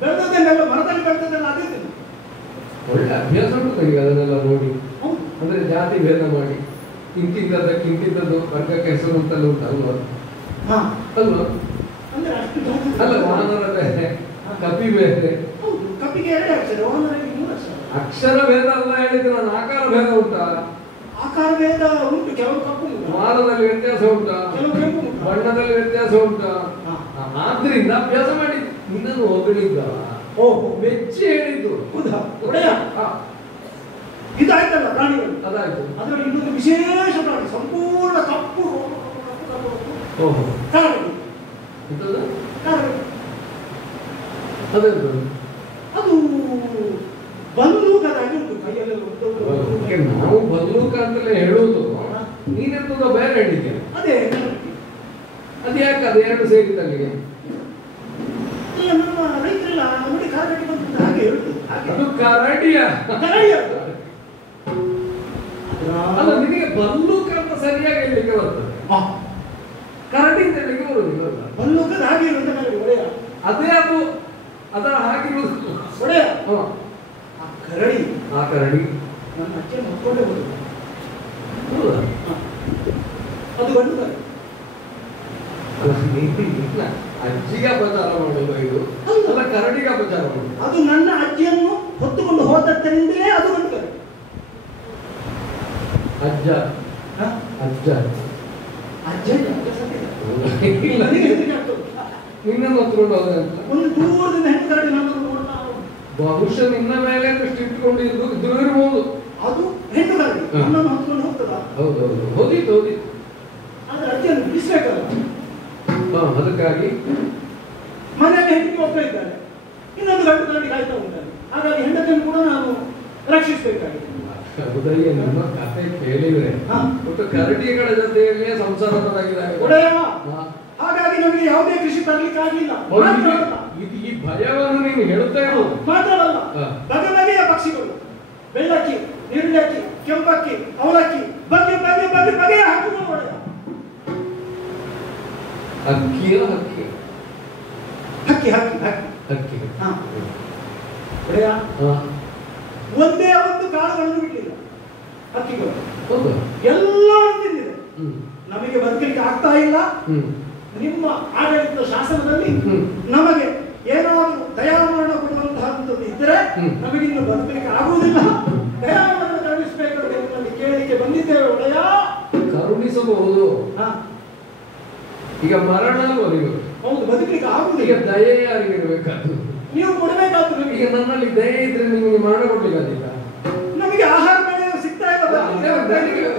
ಬೆಳೆದದ್ದೆಲ್ಲ ಮರದಲ್ಲಿ ಬೆಳೆದದ್ದೆಲ್ಲ ಅದೇ. ಒಳ್ಳೆ ಅಭ್ಯಾಸ ಉಂಟು ನನಗೆ ಅದನ್ನೆಲ್ಲ ನೋಡಿ. ಅಂದ್ರೆ ಜಾತಿ ಭೇದ ಮಾಡಿ ಇಂತಿದ್ದದ್ದು ವರ್ಗಕ್ಕೆ ಹೆಸರು ಅಂತೆಲ್ಲ ಉಂಟು ಅಲ್ವಾ? ಅಲ್ವಾ? ಅಲ್ಲ, ವಾನರ ಬೇರೆ, ಕಪಿ ಬೇರೆ. ಕಪಿಗೆ 2 ಅಕ್ಷರ, ವಾನರಗೆ 3 ಅಕ್ಷರ. ಅಕ್ಷರ ಭೇದ ಅಲ್ಲ ಹೇಳಿದ್ರೆ ನಾನು ಆಕಾರ ಭೇದ ಉಂಟಾ? ಆಕಾರ ಭೇದ ಉಂಟು. ಕೆಲವು ಕಪ್ಪು, ವಾರದಲ್ಲಿ ವ್ಯತ್ಯಾಸ ಉಂಟಾ? ಕೆಲವು ಕೆಂಪು, ಬಣ್ಣದಲ್ಲಿ ವ್ಯತ್ಯಾಸ ಉಂಟಾ? ಆದ್ರಿಂದ ಅಭ್ಯಾಸ ಮಾಡಿ ನಿನ್ನನ್ನು ಹೊಗಳಿದ್ದ. ಓಹೋ, ಮೆಚ್ಚಿ ಹೇಳಿದ್ದು. ಹೌದಾ ಒಡೆಯ? ಇದಾಯ್ತಲ್ಲ ಪ್ರಾಣಿಗಳು. ಅದಾಯ್ತು. ಅದರಲ್ಲಿ ಇನ್ನೊಂದು ವಿಶೇಷ ಪ್ರಾಣಿ, ಸಂಪೂರ್ಣ ಕಪ್ಪು. ಓಹೋ, ಕಾರಡಿ. ಕಾರಡಿ ಅದೆಂತ? ಅದು ಬಂದೂಕದಾಗಿ ಉಂಟು, ಕೈಯಲ್ಲೆಲ್ಲ ಉಂಟು. ನಾವು ಬಂದೂಕ ಅಂತಲೇ ಹೇಳುವುದು. ನೀನೆಂತದ ಬೇರೆ ಹೇಳಿದ್ಯಾ? ಅದೇ ಅದು ಯಾಕೆ ಅದು 2 ಸೇರಿದ್ದಲ್ಲಿಗೆ? ಇಲ್ಲ, ನಮ್ಮ ರೈತರೆಲ್ಲ ನೋಡಿ ಕಾರಡಿ ಬಂದು ಹಾಗೆ ಹೇಳುದು. ಅದು ಕರಡಿಯ. ಕರಡಿ ಅಲ್ಲ, ನಿನಗೆ ಬಂದೂಕ ಅಂತ ಸರಿಯಾಗಿ ಹೇಳಲಿಕ್ಕೆ ಬರ್ತದೆ, ಕರಡಿ ಅಂತ ಹೇಳಲಿಕ್ಕೆ ಬರುವುದಿಲ್ಲ. ಬಂದೂಕದ ಹಾಗೆ ಇರುವಂತ ಕರಡಿ ಒಡೆಯ. ಅದೇ ಅದು ಅದರ ಹಾಗಿರುವುದು ಒಡೆಯ. ಆ ಕರಡಿ, ಆ ಕರಡಿ ನನ್ನ ಅಚ್ಚೆ ಮಕ್ಕಳೇ ಬರುದು. ಹೌದಾ? ಅದು ಗಂಡು ಕರಡಿ. ಅಜ್ಜಿಗೆ ಅಪಚಾರ ಮಾಡಲು ಇದು ಅಲ್ಲ, ಕರಡಿಗೆ ಅಪಚಾರ ಮಾಡುದು. ಅದು ನನ್ನ ಅಜ್ಜಿಯನ್ನು ಹೊತ್ತುಕೊಂಡು ಹೋದದ್ದರಿಂದಲೇ ಅದು ಗಂಡು ಕರಡಿ. ಅಜ್ಜ ಅಜ್ಜ ಅಜ್ಜ ಇಲ್ಲ, ನಿನ್ನನ್ನು ಹೊತ್ಕೊಂಡು ಹೋದ ಅಂತ. ಒಂದು ದೂರದಿಂದ ಹೆಣ್ಣು ಕರಡಿ ನನ್ನನ್ನು ನೋಡ್ತಾ. ಬಹುಶಃ ನಿನ್ನ ಮೇಲೆ ದೃಷ್ಟಿ ಇಟ್ಟುಕೊಂಡು ಇದ್ದು ಇರ್ಬೋದು. ಅದು ಹೆಣ್ಣು ಕರಡಿ ನನ್ನನ್ನು ಹೊತ್ಕೊಂಡು ಹೋಗ್ತದ? ಹೌದೌದು, ಹೋದಿತ್ತು. ಆದ್ರೆ ಅಜ್ಜಿಯನ್ನು ಬಿಡಿಸ್ಬೇಕಲ್ಲ. ಅದಕ್ಕಾಗಿ ಮನೆಯಲ್ಲಿ ಹೆಂಡತಿ ಒಬ್ಬ ಇದ್ದಾನೆ, ಇನ್ನೊಂದು ಗಂಡು ಕರಡಿ ಕಾಯ್ತಾ ಉಂಟಾನೆ. ಹಾಗಾಗಿ ಹೆಂಡತಿಯನ್ನು ಕೂಡ ನಾನು ರಕ್ಷಿಸಬೇಕಾಗಿದೆ. ಹೃದಯ ನಮ್ಮ ಕಥೆ ಕೇಳಿದ್ರೆ ಒಟ್ಟು ಕರಡಿಗಳ ಜೊತೆಯಲ್ಲೇ ಸಂಸಾರ ಪದಾಗಿದ್ದಾರೆ. ಹಾಗಾಗಿ ನಮಗೆ ಯಾವುದೇ ಕೃಷಿ ತರಲಿಕ್ಕೆ ಆಗಲಿಲ್ಲ. ಈ ಭಯವನ್ನು ನೀನು ಹೇಳ್ತಾ ಇರೋದು ಮಾತ್ರವಲ್ಲ, ಬಗೆ ಬಗೆಯ ಪಕ್ಷಿಗಳು, ಬೆಳ್ಳಕ್ಕಿ, ನೀರುಳ್ಳಕ್ಕಿ, ಕೆಂಪಕ್ಕಿ, ಅವಲಕ್ಕಿ, ಬಗೆ ಬಗೆ ಬಗೆ ಬಗೆಯ ಹಕ್ಕಿಗಳು. ಒಡೆಯ ಹಕ್ಕಿಯ ಹಕ್ಕಿ ಹಕ್ಕಿ ಹಕ್ಕಿ ಹಕ್ಕಿ ಹಕ್ಕಿ ಒಡೆಯ ಒಂದೇ ಒಂದು ಕಾಳುಗಳನ್ನು ಬಿಟ್ಟಿಲ್ಲ ಹಕ್ಕಿಗಳು. ಎಲ್ಲ ತಿಂದಿದೆ. ನಮಗೆ ಬದುಕಲಿಕ್ಕೆ ಆಗ್ತಾ ಇಲ್ಲ. ನಿಮ್ಮ ಆಡಳಿತ ಶಾಸನದಲ್ಲಿ ನಮಗೆ ಏನಾದರೂ ದಯಾಮರಣ ಕೊಡುವಂತಹದ್ದು ಇದ್ದರೆ ನಮಗಿನ್ನು ಬದುಕಲಿಕ್ಕೆ ಆಗುವುದಿಲ್ಲ. ದಯಾಮರಣ ಕರುಣಿಸಬೇಕು ನಿಮ್ಮಲ್ಲಿ ಕೇಳಲಿಕ್ಕೆ ಬಂದಿದ್ದೇವೆ ಒಡೆಯ. ಕರುಣಿಸಬಹುದು. ಈಗ ಮರಣ ಬರಿಗಳು. ಹೌದು, ಬದುಕಲಿಕ್ಕೆ ಆಗುವುದಿಲ್ಲ. ಈಗ ದಯೆ ಯಾರಿಗಿರ್ಬೇಕಾದ್ರು ನೀವು ಕೊಡಬೇಕಾದ್ರು. ಈಗ ನನ್ನಲ್ಲಿ ದಯೆ ಇದ್ರೆ ನಿಮಗೆ ಮರಣ ಕೊಡ್ಲಿಕ್ಕಾಗಿಲ್ಲ. ನಮಗೆ ಆಹಾರ ಬೆಳೆ ಸಿಗ್ತಾ ಇಲ್ಲ.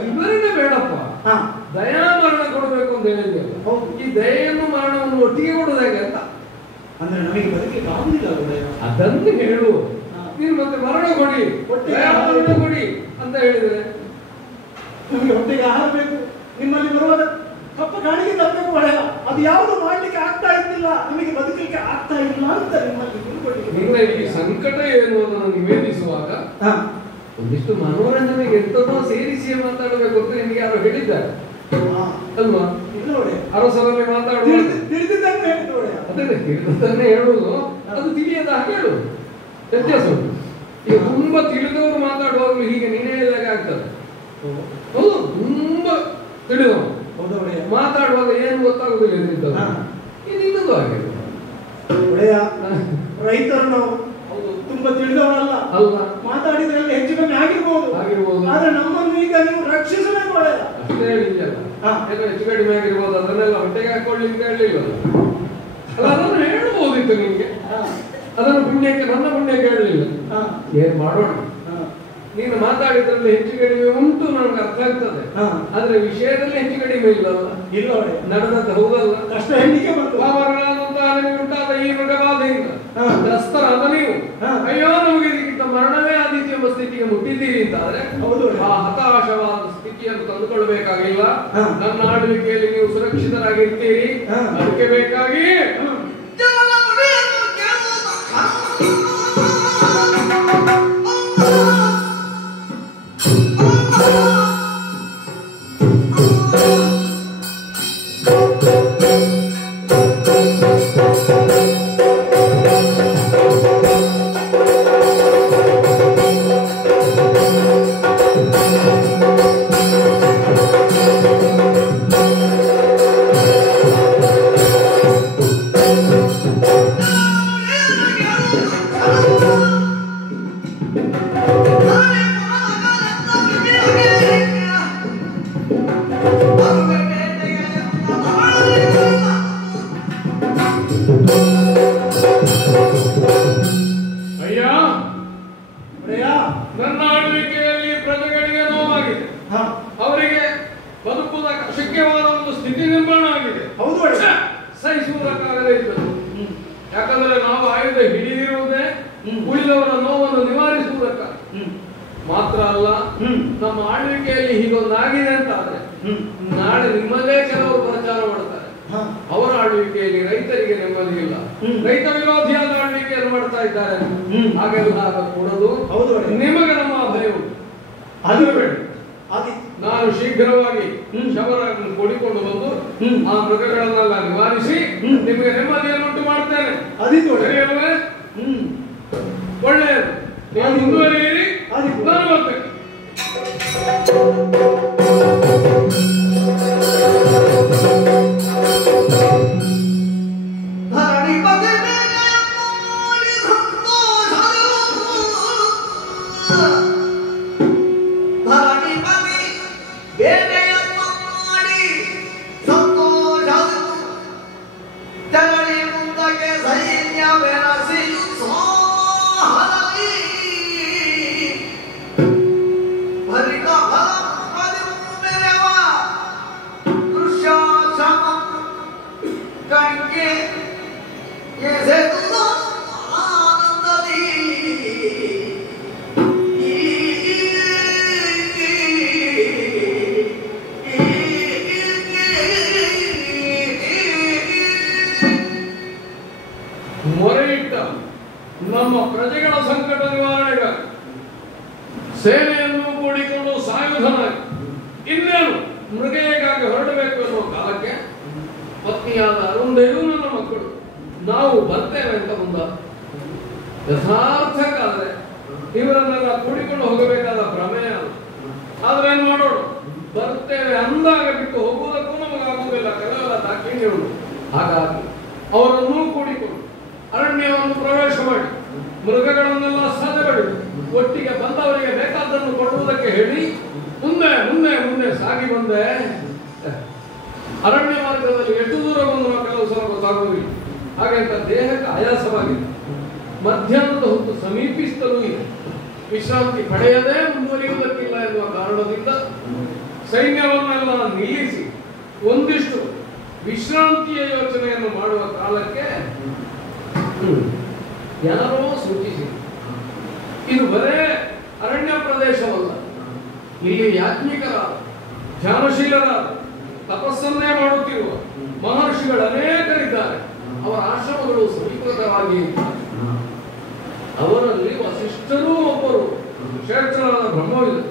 ಇವರನ್ನೇ ಬೇಡಪ್ಪ, ದಯಾಮರಣ ಕೊಡಬೇಕು ಅಂತ ಹೇಳಿದ್ಯಲ್ಲ. ಈ ದಯೆಯನ್ನು ಮರಣವನ್ನು ಒಟ್ಟಿಗೆ ಕೊಡೋದು ಹೇಗೆ ಅಂತ ಅಂದ್ರೆ ನಮಗೆ ಬದುಕಲಿಕ್ಕೆ ಆಗುದಿಲ್ಲ. ಅದನ್ನು ಹೇಳು ನೀನು. ಮತ್ತೆ ಮರಣ ಕೊಡಿ, ದಯಾಮರಣ ಕೊಡಿ ಅಂತ ಹೇಳಿದ್ರೆ ನಮಗೆ ಹೊಟ್ಟೆಗೆ ಆಹಾರ ಬೇಕು. ನಿಮ್ಮಲ್ಲಿ ಬರುವಾಗ ಕಪ್ಪ ಕಾಣಿಗೆ ತರಬೇಕು ಒಡೆಯ. ಅದು ಯಾವುದು ಮಾಡ್ಲಿಕ್ಕೆ ಆಗ್ತಾ ಇದ್ದಿಲ್ಲ, ನಮಗೆ ಬದುಕಲಿಕ್ಕೆ ಆಗ್ತಾ ಇಲ್ಲ ಅಂತ ನಿನ್ನ ಈ ಸಂಕಟ ಏನು ಅದನ್ನು ನಿವೇದಿಸುವಾಗ ಒಂದಿಷ್ಟು ಮನೋರಂಜನೆಗೆ ಎಂತನೋ ಸೇರಿಸಿ ಮಾತಾಡಬೇಕು ಅಂತ ನಿಮಗೆ ಯಾರು ಹೇಳಿದ್ದಾರೆ ಅಲ್ವಾ? ಅರಸರಲ್ಲಿ ಮಾತಾಡುವ ತಿಳಿದಿದ್ದಂಗೆ ಹೇಳಿದ್ದು ಒಡೆಯ. ಬರ್ತದೆ, ತಿಳಿದದನ್ನೇ ಹೇಳುವುದು, ಅದು ತಿಳಿಯದ ಹಾಗೆ ಹೇಳುವುದು, ವ್ಯತ್ಯಾಸ ಉಂಟು. ಈಗ ತುಂಬಾ ತಿಳಿದವರು ಮಾತಾಡುವಾಗಲೂ ಹೀಗೆ ನೀನು ಹೇಳಿದಾಗ ಆಗ್ತದೆ. ಹೌದು, ತುಂಬಾ ತಿಳಿದವರು ಮಾತಾಡುವಾಗ ಏನು ಗೊತ್ತಾಗುದಿಲ್ಲ ಇನ್ನೊಂದು ಹಾಗೆ ರೈತರು ನಾವು ತುಂಬಾ ತಿಳಿದವರಲ್ಲ ಅಲ್ವಾ, ಮಾತಾಡಿದ್ರಲ್ಲಿ ಹೆಚ್ಚು ಕಮ್ಮಿ ಆಗಿರ್ಬೋದು, ಆದ್ರೆ ನಮ್ಮನ್ನು ಈಗ ನೀವು ರಕ್ಷಿಸಬೇಕು. ಒಳ್ಳೆಯ ಅಷ್ಟೇ ಹೇಳಿದೆಯಲ್ಲ, ಹೆಚ್ಚು ಕಡಿಮೆ ಆಗಿರ್ಬೋದು, ಅದನ್ನೆಲ್ಲ ಹೊಟ್ಟೆಗೆ ಹಾಕೊಳ್ಳಿಕ್ಕೆ ಹೇಳಲಿಲ್ಲ ಅಲ್ಲ, ಅದನ್ನು ಹೇಳಬಹುದಿತ್ತು ನಿಮ್ಗೆ. ಅದನ್ನು ಪುಣ್ಯಕ್ಕೆ, ನನ್ನ ಪುಣ್ಯಕ್ಕೆ ಹೇಳಲಿಲ್ಲ. ಏನ್ ಮಾಡೋಣ, ನೀನು ಮಾತಾಡಿದ್ರಲ್ಲಿ ಹೆಚ್ಚು ಕಡಿಮೆ ಉಂಟು, ನಮ್ಗೆ ಅರ್ಥ ಆಗ್ತದೆ. ಆದ್ರೆ ವಿಷಯದಲ್ಲಿ ಹೆಚ್ಚು ಕಡಿಮೆ ಇಲ್ಲಲ್ಲ, ಇಲ್ಲ ನಡೆದದ್ದು ಹೌದಲ್ಲ. ಕಷ್ಟ ಹೆಣ್ಣಿಗೆ ಬಂತು ಉಂಟಾದ ಈ ಮೃಗಬಾಧೆಯಿಂದ ತ್ರಸ್ತರಾದ ನೀವು, ಅಯ್ಯೋ ನಮಗೆ ಇದಕ್ಕಿಂತ ಮರಣವೇ ಆದೀತಿ ಎಂಬ ಸ್ಥಿತಿಗೆ ಮುಟ್ಟಿದ್ದೀರಿ ಅಂತಾದ್ರೆ ಆ ಹತಾಶವಾದ ಸ್ಥಿತಿಯನ್ನು ತಂದುಕೊಳ್ಬೇಕಾಗಿಲ್ಲ. ನನ್ನ ಆಳ್ವಿಕೆಯಲ್ಲಿ ನೀವು ಸುರಕ್ಷಿತರಾಗಿರ್ತೀರಿ, ಅದಕ್ಕೆ ಬೇಕಾಗಿ ನನ್ನ ಆಳ್ವಿಕೆಯಲ್ಲಿ ಪ್ರಜೆಗಳಿಗೆ ನೋವಾಗಿದೆ, ಅವರಿಗೆ ಬದುಕುವ ಶಕ್ಯವಾದ ಒಂದು ಸ್ಥಿತಿ ನಿರ್ಮಾಣ ಆಗಿದೆ. ಹೌದು, ಸಹಿಸುವುದಕ್ಕಾಗದೇ ಇದ್ದದ್ದು. ಯಾಕಂದ್ರೆ ನಾವು ಆಯುಧ ಹಿಡಿದಿರುವುದೇ ಉಳಿದವರ ನೋವನ್ನು ನಿವಾರಿಸುವುದಕ್ಕಾಗಿ ಮಾತ್ರ ಅಲ್ಲ. ನಮ್ಮ ಆಳ್ವಿಕೆಯಲ್ಲಿ ಹೀಗೊಂದಾಗಿದೆ ಅಂತ ಆದ್ರೆ ನಾಳೆ ನಿಮ್ಮಲ್ಲೇ ಕೆಲವರು ಪ್ರಚಾರ ಮಾಡ್ತಾರೆ, ಅವರ ಆಳ್ವಿಕೆಯಲ್ಲಿ ರೈತರಿಗೆ ನೆಮ್ಮದಿ ಇಲ್ಲ, ರೈತ ವಿರೋಧಿಯಾದ ಆಳ್ವಿಕೆಯನ್ನು ಮಾಡ್ತಾ ಇದ್ದಾರೆ. ಹಾಗೆಲ್ಲ ಕೊಡೋದು ನಿಮಗೆ ನಮ್ಮ ಭಯ ಉಂಟು. ಅದು ಬೇಡ. ನಾನು ಶೀಘ್ರವಾಗಿ ಶವರನ್ನು ಕೊಡಿಕೊಂಡು ಬಂದು ಆ ಮೃಗಗಳನ್ನೆಲ್ಲ ನಿವಾರಿಸಿ ನಿಮಗೆ ನೆಮ್ಮದಿಯನ್ನುಂಟು ಮಾಡ್ತೇನೆ. ಸರಿಯಲ್ವೇ? ಒಳ್ಳೆಯದು. ನೀವು ಮುಂದುವರಿಯಿರಿ, ನಾನು ಬರ್ತೇನೆ. ಮೊರೆಯಿಟ್ಟ ನಮ್ಮ ಪ್ರಜೆಗಳ ಸಂಕಟ ನಿವಾರಣೆಗಾಗಿ ಸೇನೆಯನ್ನು ಕೂಡಿಕೊಂಡು ಸಾಯುಧನಾಗಿ ಇನ್ನೇನು ಮೃಗೇಗಾಗಿ ಹೊರಡಬೇಕು ಎನ್ನುವ ಕಾಲಕ್ಕೆ ಪತ್ನಿಯಾದ ಅರುಂಧೆಯೂ ನನ್ನ ಮಕ್ಕಳು ನಾವು ಬರ್ತೇವೆ ಅಂತ ಮುಂದ. ಯಥಾರ್ಥಕ್ಕಾದ್ರೆ ಇವರನ್ನೆಲ್ಲ ಕೂಡಿಕೊಂಡು ಹೋಗಬೇಕಾದ ಪ್ರಮೇಯ. ಆದ್ರೆ ಏನ್ ಮಾಡೋಣ, ಬರ್ತೇವೆ ಅಂದಾಗ ಬಿಟ್ಟು ಹೋಗುವುದಕ್ಕೂ ನಮಗಾಗುವುದಿಲ್ಲ, ಕೆಲವೆಲ್ಲ ದಾಕ್ಷಿಣ್ಯ ಉಂಟು. ಹಾಗಾಗಿ ಅವರನ್ನೂ ಕೂಡಿಕೊಂಡು ಅರಣ್ಯವನ್ನು ಪ್ರವೇಶ ಮಾಡಿ ಮೃಗಗಳನ್ನೆಲ್ಲ ಸದೆಬಡಿ ಒಟ್ಟಿಗೆ ಬಂದವರಿಗೆ ಬೇಕಾದನ್ನು ಕೊಡುವುದಕ್ಕೆ ಹೇಳಿ ಮುಂದೆ ಮುಂದೆ ಮುಂದೆ ಸಾಗಿ ಬಂದೆ. ಅರಣ್ಯ ಮಾರ್ಗದಲ್ಲಿ ಎಷ್ಟು ದೂರ ಬಂದು ಕೆಲವು ಸಲ ಗೊತ್ತಾಗುವುದಿಲ್ಲ. ಹಾಗಂತ ದೇಹಕ್ಕೆ ಆಯಾಸವಾಗಿದೆ. ಮಧ್ಯಾಹ್ನದ ಹೊತ್ತು ಸಮೀಪಿಸುತ್ತಲೂ ಇದೆ. ವಿಶ್ರಾಂತಿ ಪಡೆಯದೇ ಮುಂದುವರಿಯುವುದಕ್ಕಿಲ್ಲ ಎನ್ನುವ ಕಾರಣದಿಂದ ಸೈನ್ಯವನ್ನೆಲ್ಲ ನಿಲ್ಲಿಸಿ ಒಂದಿಷ್ಟು ವಿಶ್ರಾಂತಿಯ ಯೋಚನೆಯನ್ನು ಮಾಡುವ ಕಾಲಕ್ಕೆ ಯಾರೋ ಸೂಚಿಸಿ, ಇದು ಬರೇ ಅರಣ್ಯ ಪ್ರದೇಶವಲ್ಲ, ಇಲ್ಲಿ ಯಾಜ್ಞಿಕರಾದ ಧ್ಯಾನಶೀಲರಾದ ತಪಸ್ಸನ್ನೇ ಮಾಡುತ್ತಿರುವ ಮಹರ್ಷಿಗಳು ಅನೇಕರಿದ್ದಾರೆ. ಅವರ ಆಶ್ರಮಗಳು ಸಮೀಪವಾಗಿ ಇದ್ದಾರೆ. ಅವರಲ್ಲಿ ವಸಿಷ್ಠರೂ ಒಬ್ಬರು ಶ್ರೇಷ್ಠರಾದ ಬ್ರಹ್ಮವಿದೆ.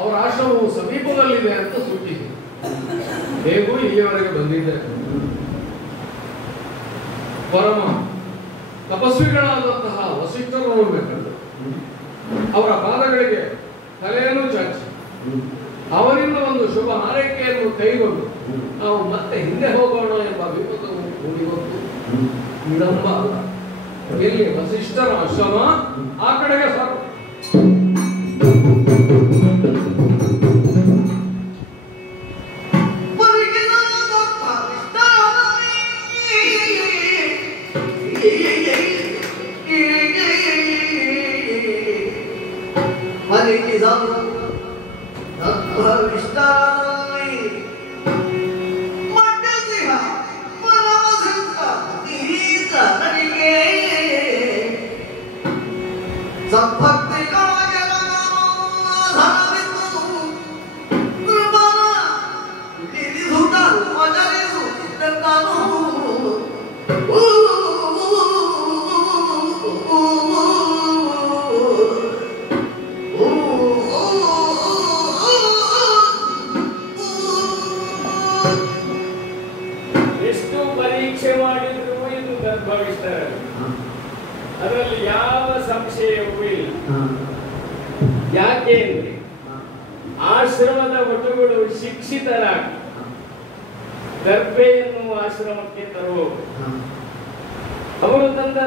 ಅವರ ಆಶ್ರಮವು ಸಮೀಪದಲ್ಲಿದೆ ಅಂತ ಸೂಚಿಸಿ ಹೇಗೂ ಇಲ್ಲಿಯವರೆಗೆ ಬಂದಿದ್ದೆ. ಪರಮ ತಪಸ್ವಿಗಳಾದಂತಹ ವಸಿಷ್ಠರು ನೋಡ್ಬೇಕಂದ್ರೆ ಅವರ ಪಾದಗಳಿಗೆ ತಲೆಯನ್ನು ಚಾಚಿ ಅವರಿಂದ ಒಂದು ಶುಭ ಹಾರೈಕೆಯನ್ನು ಕೈಗೊಂಡು ನಾವು ಮತ್ತೆ ಹಿಂದೆ ಹೋಗೋಣ ಎಂಬ ವಿಪತ್ತು ಕೂಡಿ ಬಂತು. ವಿಳಂಬ ಅಲ್ಲ, ಎಲ್ಲಿ ವಸಿಷ್ಠರ ಆಶ್ರಮ ಆ ಕಡೆಗೆ ಸಾಕು. ಎಷ್ಟು ಪರೀಕ್ಷೆ ಮಾಡಿದ್ರು ಇದು ಗರ್ಭವಿಸ್ತಾರೆ, ಅದರಲ್ಲಿ ಯಾವ ಸಂಶಯವೂ ಇಲ್ಲ. ಯಾಕೆ ಅಂದ್ರೆ ಆಶ್ರಮದ ವಟುಗಳು ಶಿಕ್ಷಿತರಾಗಿ ಗರ್ಭೆಯನ್ನು ಆಶ್ರಮಕ್ಕೆ ತರುವವರು. ಅವರು ತಂದ